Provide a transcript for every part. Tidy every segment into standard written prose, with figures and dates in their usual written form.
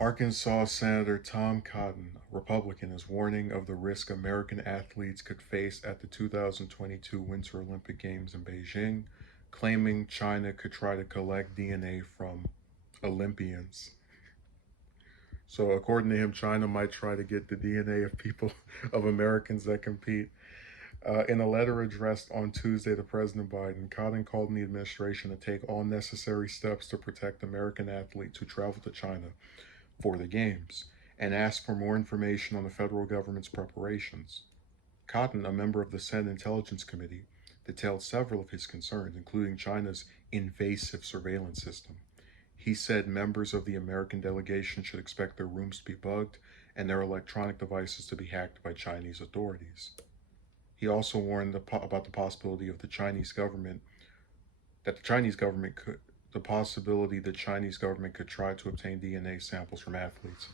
Arkansas Senator Tom Cotton, a Republican, is warning of the risk American athletes could face at the 2022 Winter Olympic Games in Beijing, claiming China could try to collect DNA from Olympians. So, according to him, China might try to get the DNA of people, of Americans that compete. In a letter addressed on Tuesday to President Biden, Cotton called on the administration to take all necessary steps to protect American athletes who travel to China for the Games and asked for more information on the federal government's preparations. Cotton, a member of the Senate Intelligence Committee, detailed several of his concerns, including China's invasive surveillance system. He said members of the American delegation should expect their rooms to be bugged and their electronic devices to be hacked by Chinese authorities. He also warned about the possibility of the Chinese government that the Chinese government could the possibility the Chinese government could try to obtain DNA samples from athletes.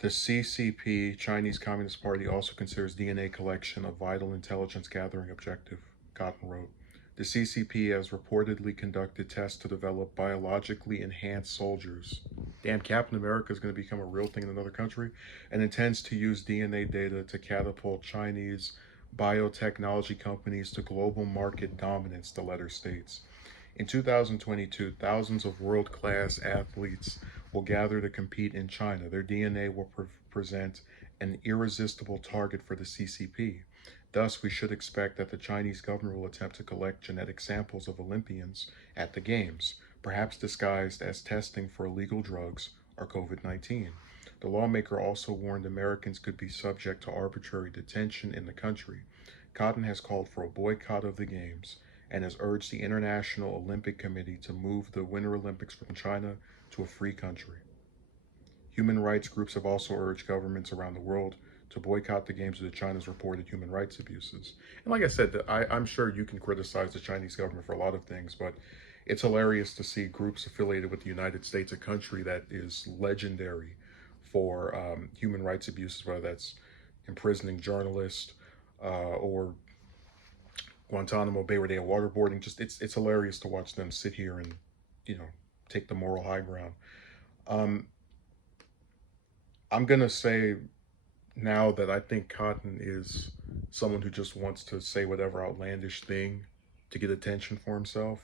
The CCP, Chinese Communist Party, also considers DNA collection a vital intelligence gathering objective, Cotton wrote. The CCP has reportedly conducted tests to develop biologically enhanced soldiers. Damn, Captain America is going to become a real thing in another country, and intends to use DNA data to catapult Chinese biotechnology companies to global market dominance, the letter states. In 2022, thousands of world class athletes will gather to compete in China. Their DNA will present an irresistible target for the CCP. Thus, we should expect that the Chinese government will attempt to collect genetic samples of Olympians at the Games, perhaps disguised as testing for illegal drugs or COVID-19. The lawmaker also warned Americans could be subject to arbitrary detention in the country. Cotton has called for a boycott of the Games and has urged the International Olympic Committee to move the Winter Olympics from China to a free country. Human rights groups have also urged governments around the world to boycott the Games due to China's reported human rights abuses. And like I said, I'm sure you can criticize the Chinese government for a lot of things, but it's hilarious to see groups affiliated with the United States, a country that is legendary for human rights abuses, whether that's imprisoning journalists or Guantanamo Bay where they are waterboarding. Just it's hilarious to watch them sit here and you know take the moral high ground. Um, I'm gonna say now that I think Cotton is someone who just wants to say whatever outlandish thing to get attention for himself.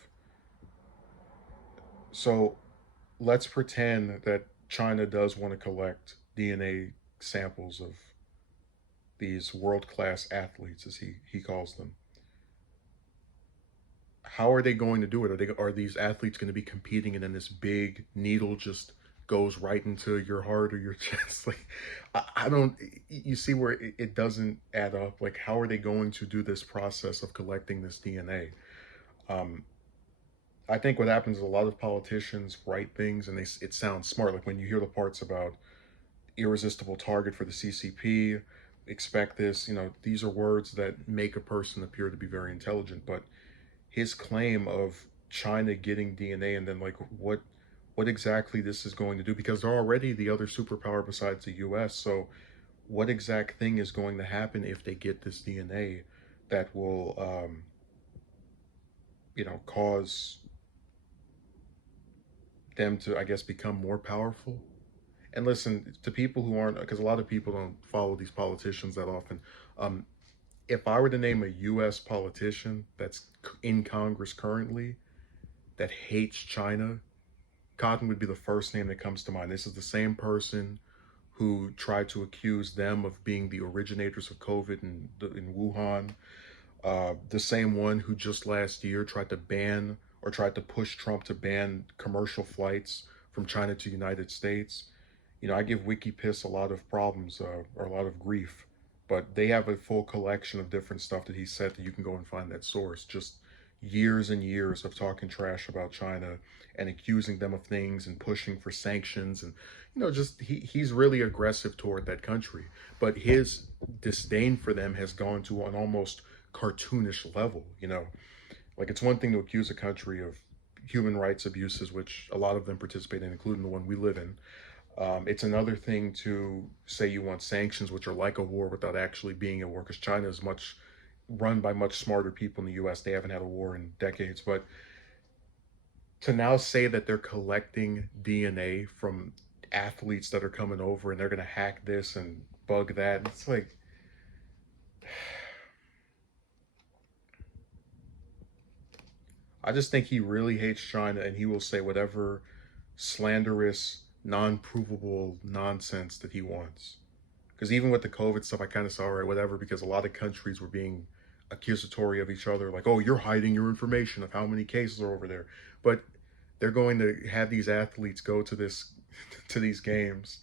So let's pretend that China does want to collect DNA samples of these world class athletes, as he calls them. How are they going to do it? Are these athletes going to be competing and then this big needle just goes right into your heart or your chest? Like, I don't. You see where it doesn't add up. Like, how are they going to do this process of collecting this DNA? Um, I think what happens is a lot of politicians write things and it sounds smart. Like when you hear the parts about irresistible target for the CCP, expect this. These are words that make a person appear to be very intelligent, but his claim of China getting DNA and then like what exactly this is going to do, because they're already the other superpower besides the US. So what exact thing is going to happen if they get this DNA that will cause them to, I guess, become more powerful? And listen, to people who aren't, because a lot of people don't follow these politicians that often. um, if I were to name a US politician that's in Congress currently that hates China, Cotton would be the first name that comes to mind. This is the same person who tried to accuse them of being the originators of COVID in Wuhan. The same one who just last year tried to ban or tried to push Trump to ban commercial flights from China to the United States. I give WikiPiss a lot of problems or a lot of grief, but they have a full collection of different stuff that he said that you can go and find that source. Just years and years of talking trash about China and accusing them of things and pushing for sanctions and just he's really aggressive toward that country. But his disdain for them has gone to an almost cartoonish level. Like it's one thing to accuse a country of human rights abuses, which a lot of them participate in, including the one we live in. It's another thing to say you want sanctions, which are like a war without actually being a war, because China is much run by much smarter people in the U.S. They haven't had a war in decades. But to now say that they're collecting DNA from athletes that are coming over and they're going to hack this and bug that. And it's like, I just think he really hates China, and he will say whatever slanderous, non-provable nonsense that he wants. Because even with the COVID stuff, I kind of saw, all right, whatever, because a lot of countries were being accusatory of each other, like, oh, you're hiding your information of how many cases are over there. But they're going to have these athletes go to to these games,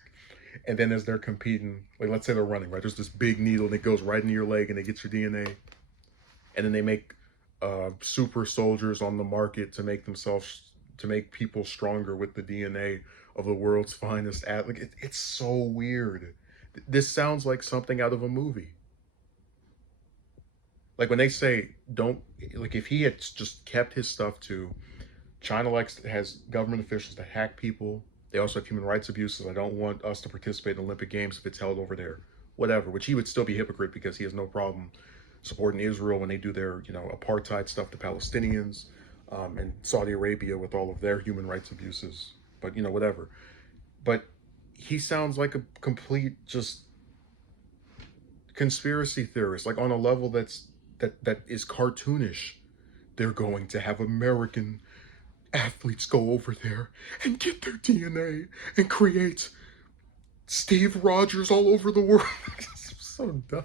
and then as they're competing, like let's say they're running, right? There's this big needle and it goes right into your leg and they get your DNA, and then they make super soldiers on the market to make people stronger with the DNA of the world's finest athlete. It's so weird. This sounds like something out of a movie. Like when they say don't, like if he had just kept his stuff to China has government officials that hack people. They also have human rights abuses. I don't want us to participate in Olympic Games if it's held over there, whatever. Which he would still be hypocrite because he has no problem supporting Israel when they do their apartheid stuff to Palestinians, and Saudi Arabia with all of their human rights abuses. But whatever. But he sounds like a complete just conspiracy theorist, like on a level that is cartoonish. They're going to have American athletes go over there and get their DNA and create Steve Rogers all over the world. It's so dumb.